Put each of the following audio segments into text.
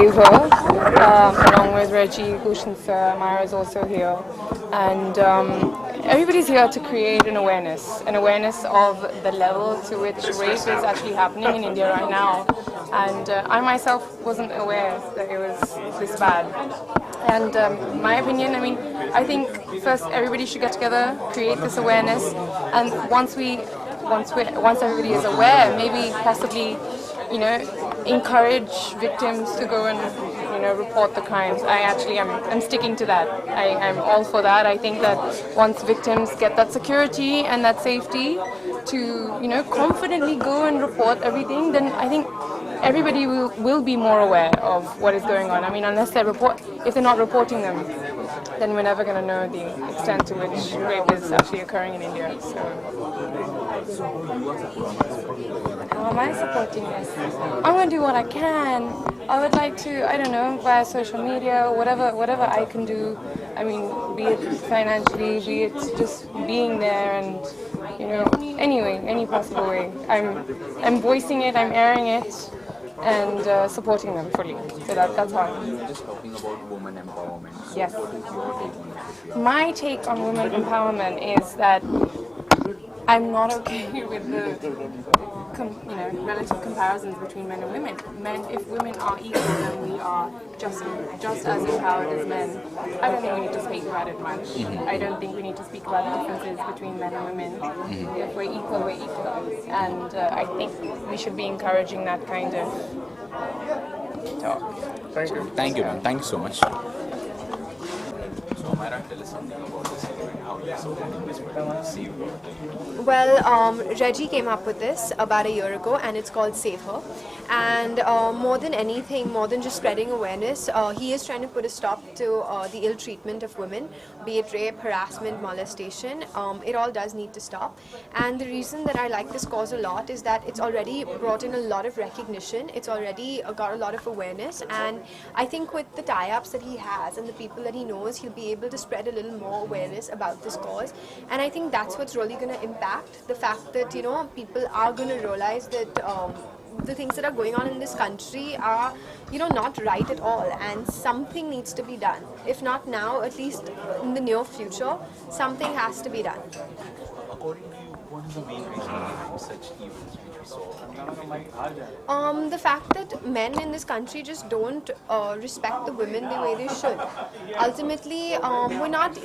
Save Her, along with Reggie, Gushan Sir, Myra is also here, and everybody's here to create an awareness of the level to which rape is actually happening in India right now. And I myself wasn't aware that it was this bad. And my opinion, I think first everybody should get together, create this awareness, and once everybody is aware, maybe possibly, encourage victims to go and, report the crimes. I'm sticking to that. I'm all for that. I think that once victims get that security and that safety to, confidently go and report everything, then I think everybody will be more aware of what is going on. Unless if they're not reporting them, then we're never going to know the extent to which rape is actually occurring in India. So, how am I supporting this? I'm going to do what I can. I would like to, via social media, whatever I can do. Be it financially, be it just being there, and anyway, any possible way. I'm voicing it, I'm airing it, and supporting them fully. So that's how. Just talking about women empowerment. Yes. What is your take on it? My take on women empowerment is that I'm not okay with the relative comparisons between men and women. If women are equal, then we are just as empowered as men. I don't think we need to speak about it much. I don't think we need to speak about the differences between men and women. If we're equal, we're equal. And I think we should be encouraging that kind of talk. Thank you. Thank you, ma'am. Thank you so much. So, Myra, tell us something about this event. How you supporting this particular Save Her? Well, Reggie came up with this about a year ago, and it's called Save Her. And more than anything, more than just spreading awareness, he is trying to put a stop to the ill treatment of women, be it rape, harassment, molestation. It all does need to stop. And the reason that I like this cause a lot is that it's already brought in a lot of recognition. It's already got a lot of awareness. And I think with the tie-ups that he has and the people that he knows, he'll be able to spread a little more awareness about this cause. And I think that's what's really going to impact the fact that, people are going to realize that the things that are going on in this country are, not right at all, and something needs to be done. If not now, at least in the near future, something has to be done. According to you, what is the main reason behind such events which we saw? The fact that men in this country just don't respect the women the way they should. Ultimately,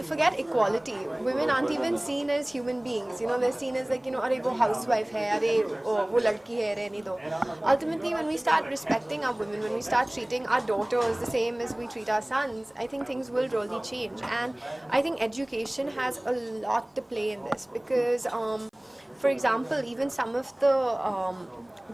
forget equality. Women aren't even seen as human beings. They're seen as like, arey wo housewife hai, arey wo ladki hai, rehne do. Ultimately, when we start respecting our women, when we start treating our daughters the same as we treat our sons, I think things will really change. And I think education has a lot to play in this because, for example, even some of the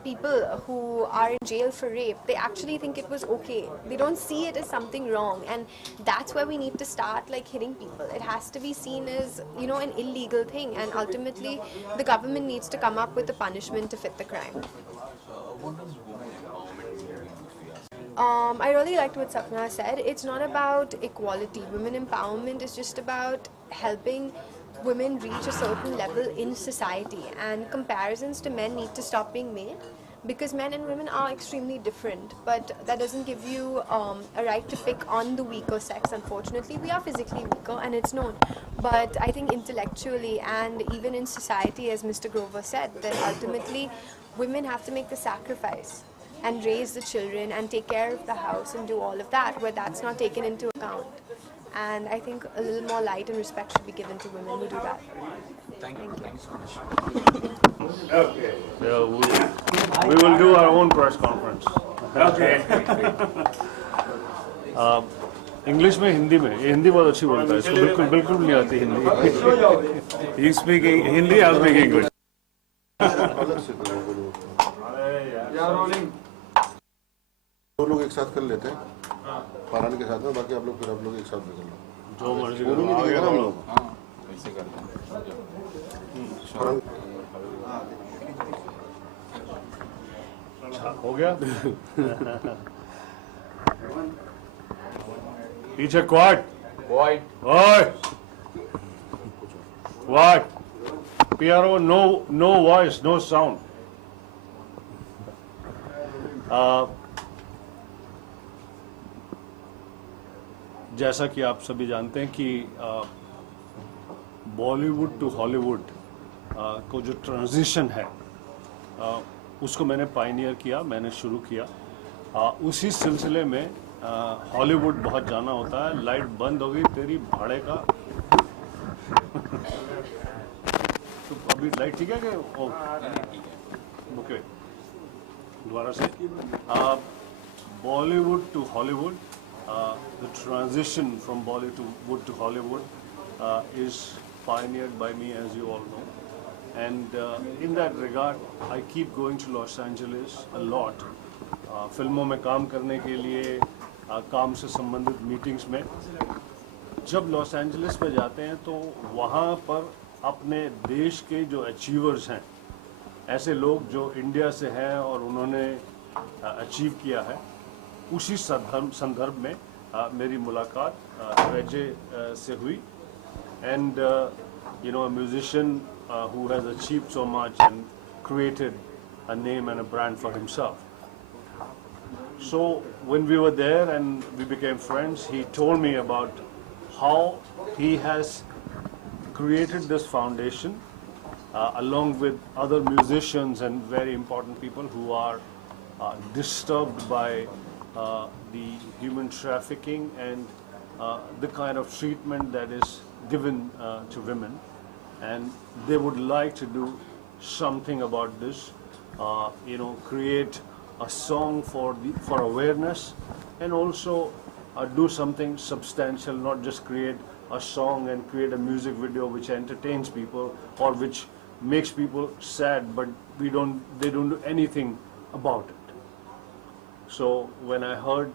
people who are in jail for rape, they actually think it was okay. They don't see it as something wrong, and that's where we need to start hitting people. It has to be seen as, an illegal thing, and ultimately the government needs to come up with a punishment to fit the crime. What does women empowerment mean? I really liked what Sapna said. It's not about equality. Women empowerment is just about helping women reach a certain level in society, and comparisons to men need to stop being made because men and women are extremely different, but that doesn't give you a right to pick on the weaker sex. Unfortunately, we are physically weaker and it's known, but I think intellectually and even in society, as Mr. Grover said, that ultimately women have to make the sacrifice and raise the children and take care of the house and do all of that, where that's not taken into account. And I think a little more light and respect should be given to women who do that. Thank you so much. Okay. Yeah, we will do our own press conference. Okay. English में हिंदी में हिंदी बहुत अच्छी बोलता है इसको बिल्कुल नहीं आती Hindi he speak Hindi I speak English दो लोग एक साथ कर लेते हैं पारान के साथ में बाकी आप लोग एक साथ निकल लो जो मर्जी दोनों नहीं दिखेगा ना हम लोग वैसे करते हैं हो गया पीछे क्वाड ओए quad PRO no voice no sound जैसा कि आप सभी जानते हैं कि बॉलीवुड टू हॉलीवुड को जो ट्रांजिशन है उसको मैंने पायनियर किया, मैंने शुरू किया। उसी सिलसिले में हॉलीवुड बहुत जाना होता है। लाइट बंद हो गई तेरी भाड़े का। तो अभी लाइट ठीक है कि ओके, दोबारा से। Bollywood to Hollywood, the transition from Bollywood to Hollywood is pioneered by me, as you all know. And in that regard, I keep going to Los Angeles a lot. फिल्मों में काम करने के लिए, काम से संबंधित मीटिंग्स में। जब लॉस एंजलिस पे जाते हैं तो वहाँ पर अपने देश के जो अचीवर्स हैं, ऐसे लोग जो इंडिया से हैं और उन्होंने अचीव किया है, उसी संदर्भ में मेरी मुलाकात रेजे से हुई। And you know, a musician who has achieved so much and created a name and a brand for himself. So when we were there and we became friends, he told me about how he has created this foundation along with other musicians and very important people who are disturbed by the human trafficking and the kind of treatment that is given to women, and they would like to do something about this, you know, create a song for awareness, and also do something substantial, not just create a song and create a music video which entertains people or which makes people sad, but they don't do anything about it. So when I heard,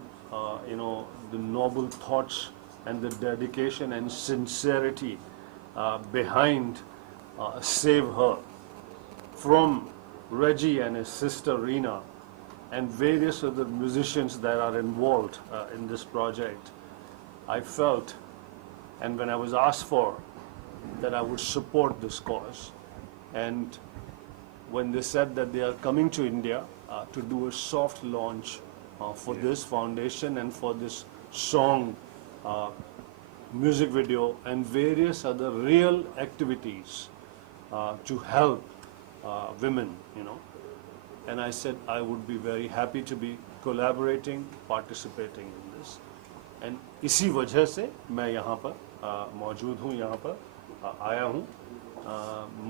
you know, the noble thoughts and the dedication and sincerity behind Save Her from Reggie and his sister Reena and various other musicians that are involved in this project, I felt, and when I was asked for, that I would support this cause. And when they said that they are coming to India to do a soft launch for this foundation and for this song, music video and various other real activities to help women, you know, and I said I would be very happy to be collaborating, participating in this. And इसी वजह से मैं यहाँ पर मौजूद हूँ, यहाँ पर आया हूँ।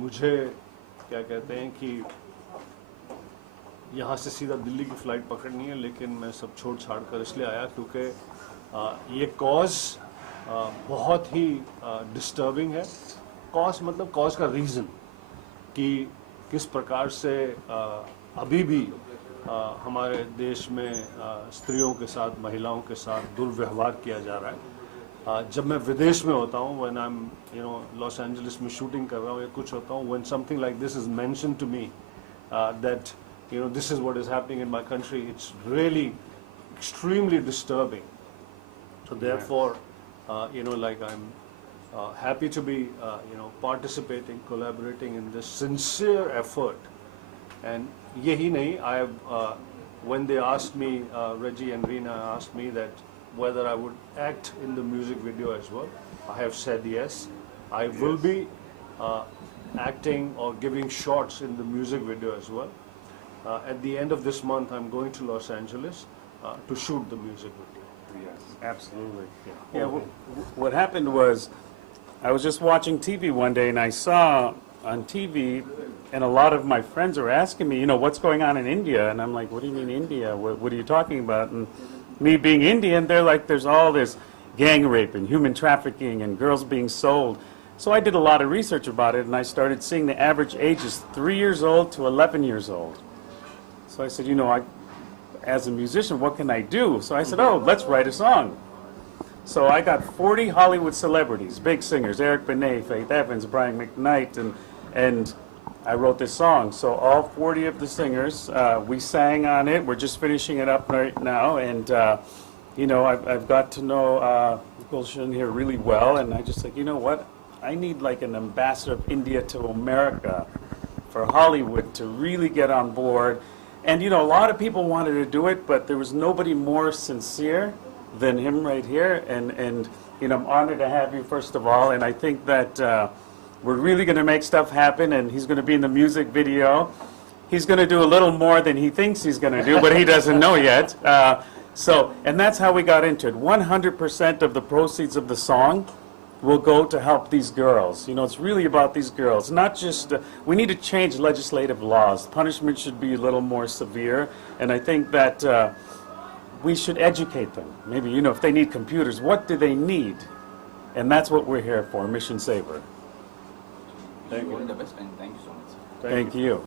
मुझे क्या कहते हैं कि यहाँ से सीधा दिल्ली की फ़्लाइट पकड़नी है, लेकिन मैं सब छोड़ छाड़ कर इसलिए आया क्योंकि ये कॉज बहुत ही डिस्टर्बिंग है। कॉज मतलब कॉज का रीज़न कि किस प्रकार से अभी भी हमारे देश में स्त्रियों के साथ, महिलाओं के साथ दुर्व्यवहार किया जा रहा है। जब मैं विदेश में होता हूँ, when I am, you know, Los Angeles में शूटिंग कर रहा हूँ या कुछ होता हूँ, when something like this is mentioned to me that, you know, this is what is happening in my country, it's really extremely disturbing. So therefore, you know, like I'm happy to be, you know, participating, collaborating in this sincere effort. And yehi nahi, I have, when they asked me, Reggie and Reena asked me that whether I would act in the music video as well, I have said yes. I will be acting or giving shots in the music video as well. At the end of this month, I'm going to Los Angeles to shoot the music video. Yes, absolutely. Yeah, what happened was, I was just watching TV one day, and I saw on TV, and a lot of my friends are asking me, you know, what's going on in India? And I'm like, what do you mean India? What are you talking about? And me being Indian, they're like, there's all this gang rape and human trafficking and girls being sold. So I did a lot of research about it, and I started seeing the average age is 3 years old to 11 years old. So I said, you know, as a musician, what can I do? So I said, oh, let's write a song. So I got 40 Hollywood celebrities, big singers, Eric Benet, Faith Evans, Brian McKnight, and I wrote this song. So all 40 of the singers, we sang on it. We're just finishing it up right now. And, you know, I've got to know Gulshan here really well. And I just said, you know what? I need like an ambassador of India to America for Hollywood to really get on board. And, you know, a lot of people wanted to do it, but there was nobody more sincere than him right here. And you know, I'm honored to have you, first of all. And I think that we're really going to make stuff happen, and he's going to be in the music video. He's going to do a little more than he thinks he's going to do, but he doesn't know yet. And that's how we got into it. 100% of the proceeds of the song will go to help these girls. You know, it's really about these girls. Not just, we need to change legislative laws. Punishment should be a little more severe, and I think that we should educate them. Maybe, you know, if they need computers, what do they need? And that's what we're here for, Mission Saver. All the best, and thank you so much. Thank you.